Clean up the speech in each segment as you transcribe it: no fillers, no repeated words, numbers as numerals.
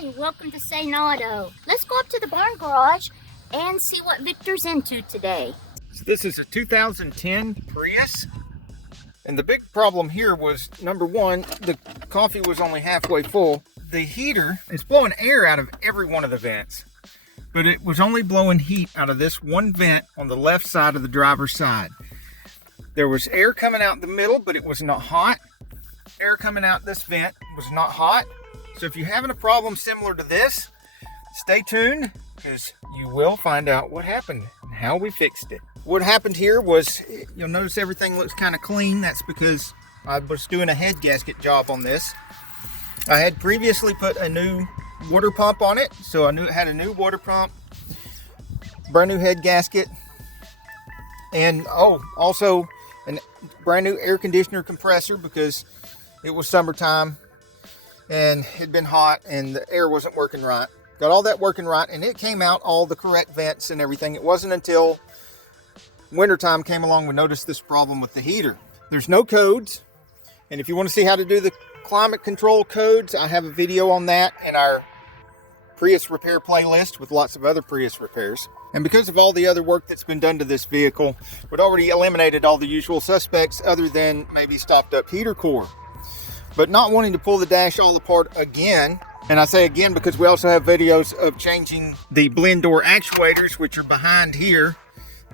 Hey, welcome to St. Auto. Let's go up to the barn garage and see what Victor's into today. So this is a 2010 Prius. And the big problem here was, number one, the coffee was only halfway full. The heater is blowing air out of every one of the vents, but it was only blowing heat out of this one vent on the left side of the driver's side. There was air coming out the middle, but it was not hot. Air coming out this vent was not hot. So if you're having a problem similar to this, stay tuned, because you will find out what happened and how we fixed it. What happened here was, you'll notice everything looks kind of clean. That's because I was doing a head gasket job on this. I had previously put a new water pump on it, so I knew it had a new water pump, brand new head gasket, and also a brand new air conditioner compressor, because it was summertime and it'd been hot and the air wasn't working right. Got all that working right, and it came out all the correct vents and everything. It wasn't until wintertime came along we noticed this problem with the heater. There's no codes, and if you want to see how to do the climate control codes, I have a video on that in our Prius repair playlist with lots of other Prius repairs. And because of all the other work that's been done to this vehicle, we'd already eliminated all the usual suspects other than maybe stopped up heater core. But not wanting to pull the dash all apart again, and I say again because we also have videos of changing the blend door actuators, which are behind here,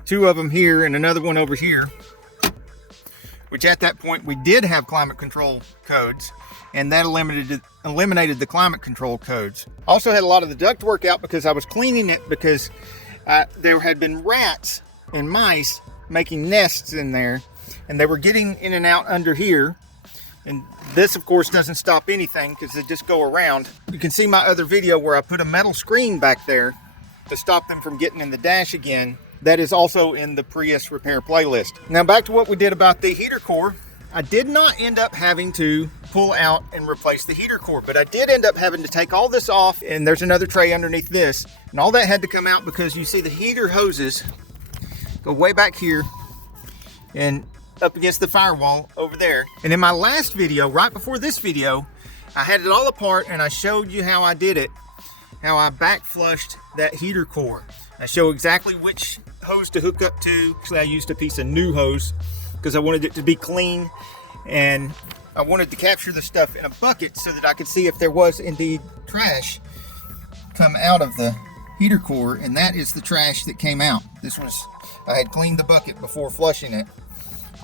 two of them here and another one over here, which at that point we did have climate control codes, and that eliminated the climate control codes. Also had a lot of the duct work out because I was cleaning it, because there had been rats and mice making nests in there, and they were getting in and out under here. And this, of course, doesn't stop anything because they just go around. You can see my other video where I put a metal screen back there to stop them from getting in the dash again. That is also in the Prius repair playlist. Now back to what we did about the heater core. I did not end up having to pull out and replace the heater core, but I did end up having to take all this off, and there's another tray underneath this. And all that had to come out because you see the heater hoses go way back here and up against the firewall over there. And in my last video, right before this video, I had it all apart and I showed you how I did it, how I back flushed that heater core. I show exactly which hose to hook up to. Actually, I used a piece of new hose because I wanted it to be clean, and I wanted to capture the stuff in a bucket so that I could see if there was indeed trash come out of the heater core, and that is the trash that came out. This was, I had cleaned the bucket before flushing it.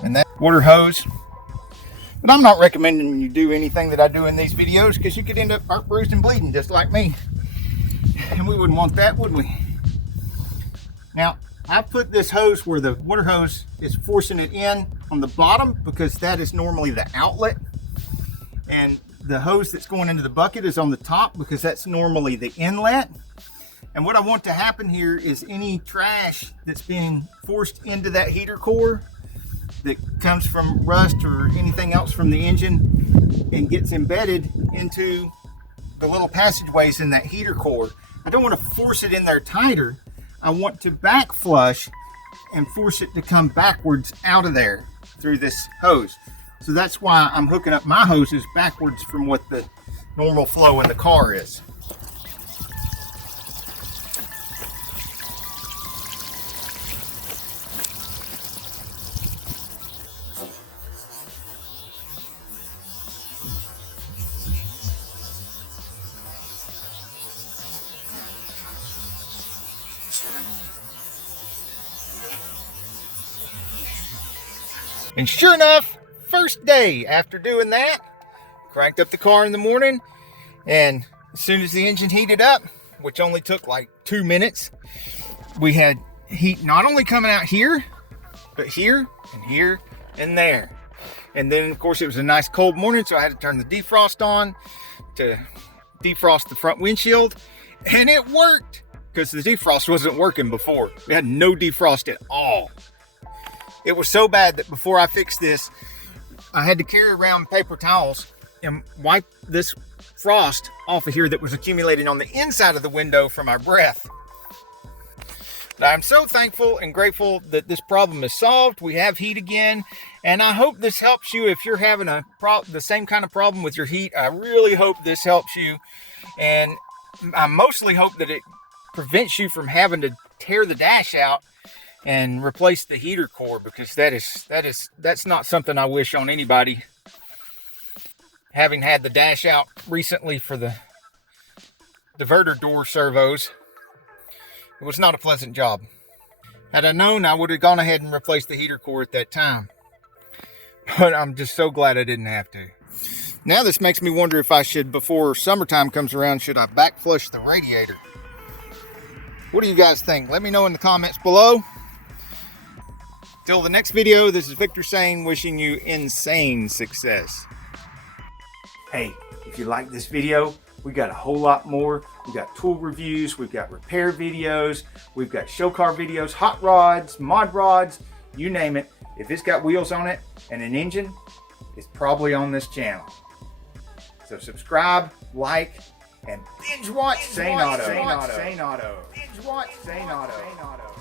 And that water hose. But I'm not recommending you do anything that I do in these videos, because you could end up hurt, bruised, and bleeding just like me. And we wouldn't want that, would we? Now, I put this hose where the water hose is forcing it in on the bottom, because that is normally the outlet. And the hose that's going into the bucket is on the top, because that's normally the inlet. And what I want to happen here is any trash that's being forced into that heater core that comes from rust or anything else from the engine and gets embedded into the little passageways in that heater core. I don't want to force it in there tighter. I want to back flush and force it to come backwards out of there through this hose. So that's why I'm hooking up my hoses backwards from what the normal flow in the car is. And sure enough, first day after doing that, cranked up the car in the morning, and as soon as the engine heated up, which only took like 2 minutes, we had heat not only coming out here, but here and here and there. And then of course it was a nice cold morning, so I had to turn the defrost on to defrost the front windshield, and it worked, because the defrost wasn't working before. We had no defrost at all. It was so bad that before I fixed this, I had to carry around paper towels and wipe this frost off of here that was accumulating on the inside of the window from my breath. But I'm so thankful and grateful that this problem is solved. We have heat again, and I hope this helps you if you're having the same kind of problem with your heat. I really hope this helps you. And I mostly hope that it prevents you from having to tear the dash out and replace the heater core, because that's not something I wish on anybody. Having had the dash out recently for the diverter door servos, it was not a pleasant job. Had I known, I would have gone ahead and replaced the heater core at that time. But I'm just so glad I didn't have to. Now this makes me wonder if I should, before summertime comes around, should I back flush the radiator? What do you guys think? Let me know in the comments below. Till the next video, this is Victor Sane wishing you insane success. Hey, if you like this video, we got a whole lot more. We got tool reviews, we've got repair videos, we've got show car videos, hot rods, mod rods, you name it. If it's got wheels on it and an engine, it's probably on this channel. So subscribe, like, and binge watch Sane Auto. Binge watch Sane Auto.